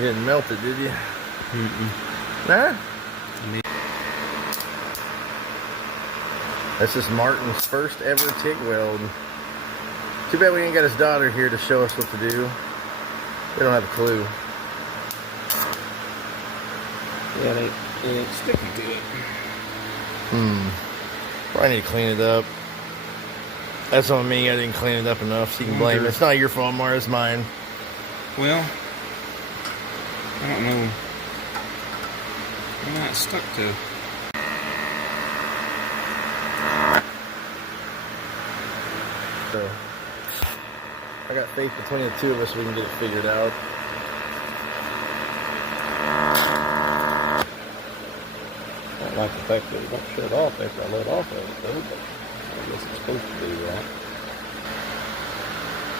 You didn't melt it, did you? Nah? This is Martin's first ever TIG weld. Too bad we ain't got his daughter here to show us what to do. They don't have a clue. Yeah, they ain't sticking to it. Probably need to clean it up. That's on me. I didn't clean it up enough, so you can blame it. It's not your fault, Mara. It's mine. Well, I don't know. I'm not stuck to. So, I got faith between the two of us we can get it figured out. I don't like the fact that it don't shut off after I let off of it, though, but I guess it's supposed to do that.